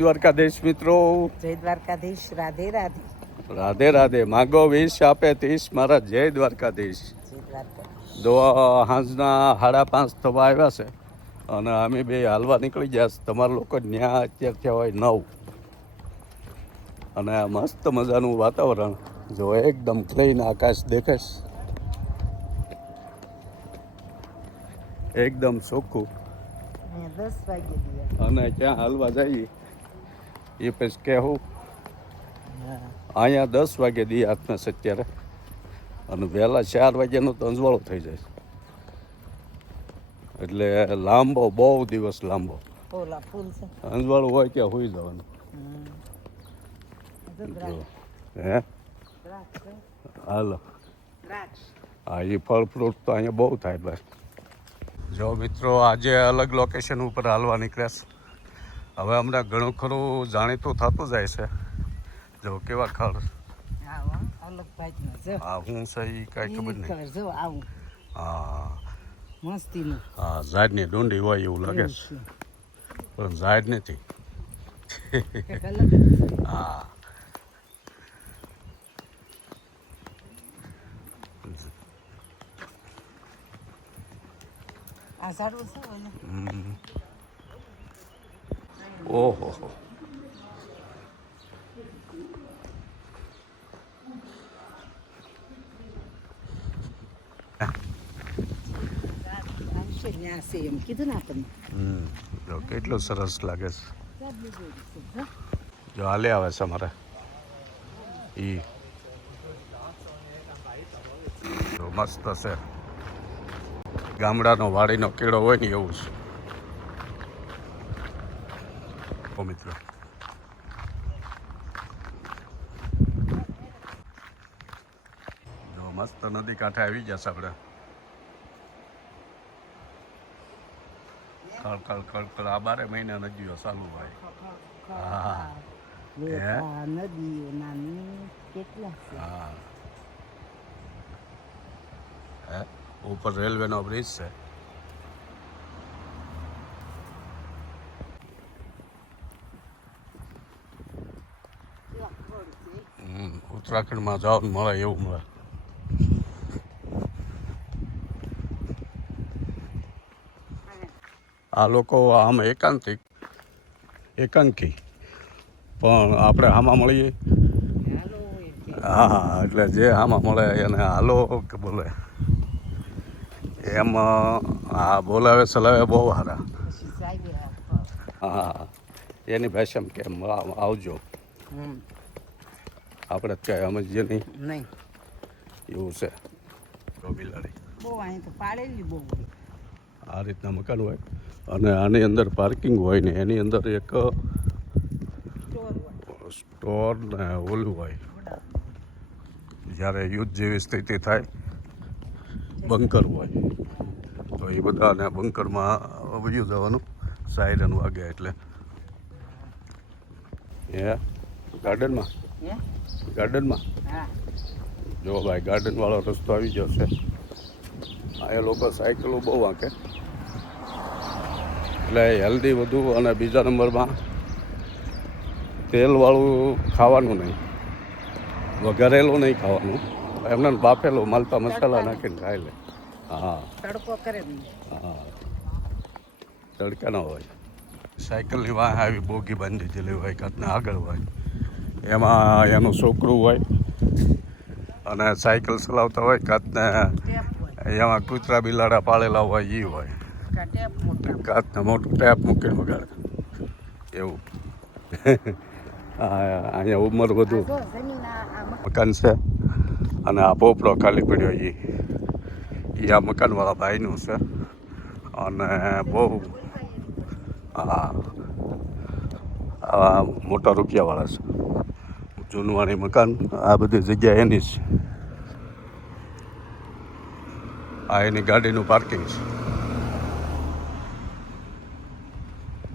દ્વારકાધીશ મિત્રો, જય દ્વારકાધીશ. રાધે રાધે. રાધે રાધે. માગો 20 આપે 30. મારા જય દ્વારકાધીશ. જય દ્વારકાધીશ. દો સાંજના 5:30 થવા આવ્યા છે અને અમે બે હાલવા નીકળી ગયા છે. તમારા લોકો ન્યા અત્યારે થયા હોય 9 અને આ મસ્ત મજાનું વાતાવરણ જો એકદમ ક્લીન આકાશ દેખાશ, એકદમ ચોખ્ખું. 10 વાગે અને ક્યાં હાલવા જઈએ એ પછી કહેવું. અહીંયા 10 વાગે દી હાથમાં છે અત્યારે અને વહેલા 4 વાગ્યાનો તો અંજવાળો થઈ જાય એટલે લાંબો, બહુ દિવસ લાંબો. ઓલા ફૂલ છે. અંજવાળું હોય ત્યાં હોઈ જવાનું. હે હાલો. હા, એ ફળ ફ્રૂટ તો અહીંયા બહુ થાય બસ. જો મિત્રો, આજે અલગ લોકેશન ઉપર હાલવા નીકળ્યા છે. હવે હમણાં ઘણું ખરું જાણીતું થતું જાય છે. જો કેવા ખડ હા હું છે એ કાંઈ ખબર નહીં. હા મસ્તીનું. હા, ઝાડની ડુંડી હોય એવું લાગે છે પણ ઝાડ નથી. હા આ ઝાડવું છે. ઓહો એમ કીધું ને આપણને. જો કેટલું સરસ લાગે છે. જો હાલે આવે છે અમારે ઈ જો મસ્ત છે. ગામડાનો વાડીનો કેળો હોય ને એવું છે મિત્રો. જો મસ્ત નદી કાંઠે આવી જશે આપણે. કળ આ 12 મહિના નદીઓ ચાલુ હોય. હા નદીઓ નાની કેટલા છે. હા હે ઉપર રેલવેનો બ્રિજ છે. ઉત્તરાખંડમાં જવાનું મળે એવું મળે. આ લોકો આમ એકાંકી પણ આપણે આમાં મળીએ. હા એટલે જે આમાં મળે એને હાલો કે બોલે એમ. હા બોલાવે ચલાવે બહુ સારા. હા એની ભાષામાં કેમ આવજો આપણે ક્યાંય સમજીએ નહીં એવું છે. બિલાડી બહુ અહીં તો પાડેલી બહુ. આ રીતના મકાન હોય અને આની અંદર પાર્કિંગ હોય ને એની અંદર એક સ્ટોર ને ઓલું હોય. જ્યારે યુદ્ધ જેવી સ્થિતિ થાય બંકર હોય તો એ બધાને બંકરમાં વયું જવાનું સાયરન વાગે એટલે. હે ગાર્ડનમાં જો ભાઈ ગાર્ડનવાળો રસ્તો આવી ગયો છે. અહીંયા લોકો સાયકલો બહુ વાંકે એટલે હેલ્ધી વધુ અને બીજા નંબરમાં તેલવાળું ખાવાનું નહીં, વઘારેલું નહીં ખાવાનું. એમને બાફેલું મલતા મસાલા નાખીને ખાઈ લે. હા તડકો કરે. હા તડકા ન હોય. સાયકલની વાહ આવી બોગી બાંધી દીધેલી હોય કાંતને આગળ હોય એમાં એનું છોકરું હોય અને સાયકલ ચલાવતા હોય કાંતને એમાં કૂતરા બિલાડા પાળેલા હોય એ હોય. કાંતને મોટું ટેપ મૂકીને વગાડે એવું. અહીંયા ઉંમર વધુ મકાન છે અને આ પોપડો ખાલી પડ્યો એ આ મકાનવાળા ભાઈનું છે અને બહુ આ મોટા રૂપિયાવાળા છે. જૂનવાણી મકાન આ બધી જગ્યા એની જ. આ એની ગાડીનું પાર્કિંગ છે.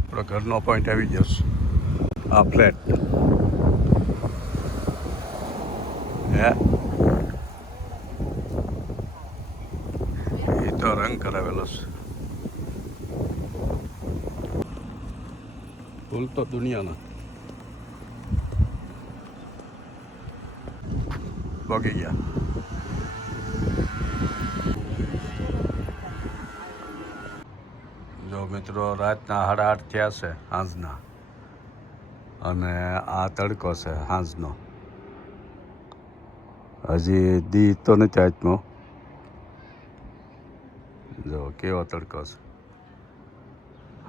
આપણો ઘરનો પોઈન્ટ આવી ગયો છે. આ ફ્લેટ હે એ તો રંગ કરાવેલો છે. ફૂલ તો દુનિયાના પગી ગયા. જો મિત્રો રાતના 8:30 થયા છે સાંજના, અને આ તડકો છે સાંજનો. હજી દી તો નથી આજનો. જો કેવો તડકો છે.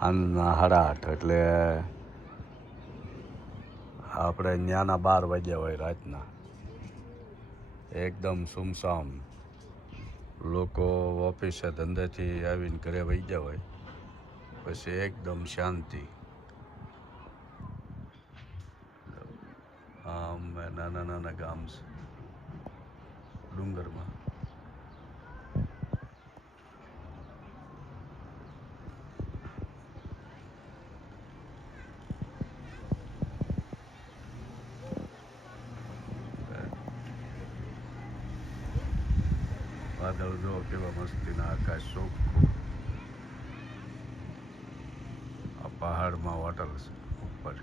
સાંજના 8:30 એટલે આપણે ન્યાના 12 વાગ્યા હોય રાતના. એકદમ સુમસામ. લોકો ઓફિસે ધંધેથી આવીને ઘરે વહી ગયા હોય, પછી એકદમ શાંતિ. આમ નાના નાના ગામ છે ડુંગરમાં. વાદળ જો કેવા મસ્તીના, આકાશ ચોખ્ખું. આ પહાડમાં હોટલ છે ઉપર.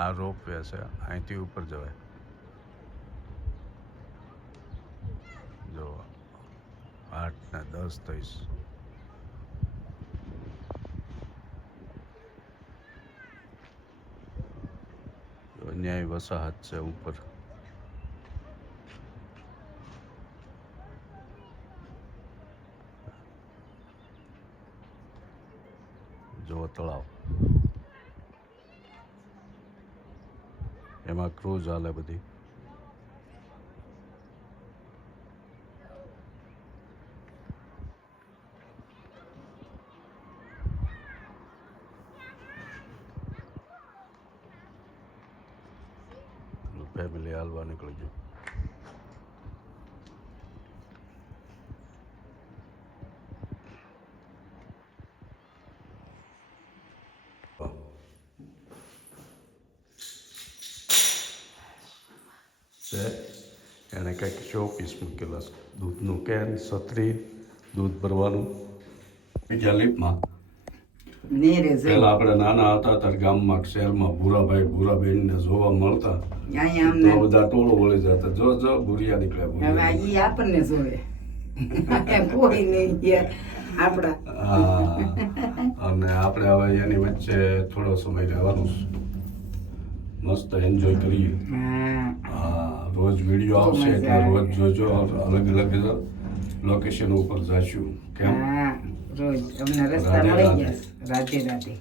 આ રોપવે છે, અહીંથી ઉપર જવાય. જો 8 ને 10 થઈશ. ન્યાય વસાહત છે ઉપર. જો તળાવ, એમાં ક્રૂઝ હાલે બધી. ફેમિલી હાલવા નીકળી ગયું. એને કંઈક શોપીસ મૂકેલા છે. દૂધનું કેન, છત્રી, દૂધ ભરવાનું. બીજા લીપમાં નેરે પહેલા આપણે નાના હતા ત્યારે ગામમાં શહેરમાં ભૂરાભાઈ ભૂરાબેનને જોવા મળતા. અહીંયા તો અમને બધા ટોળો વળી જતા. જો ભૂરિયા નીકળ્યા, હવે ભૂરિયા. ઈ આપણને જોવે. કોઈ નહીં આપણા. હા, અને આપણે હવે એની વચ્ચે થોડો સમય રહેવાનું છે. મસ્ત એન્જોય કરીએ. હા, રોજ વિડીયો આવશે એટલે રોજ જોજો. અલગ અલગ લોકેશન ઉપર જઈશું. કેમ? હા, રોજ અમને રસ્તા રાધે મળી રાધે. ગયા. રાધે રાધે.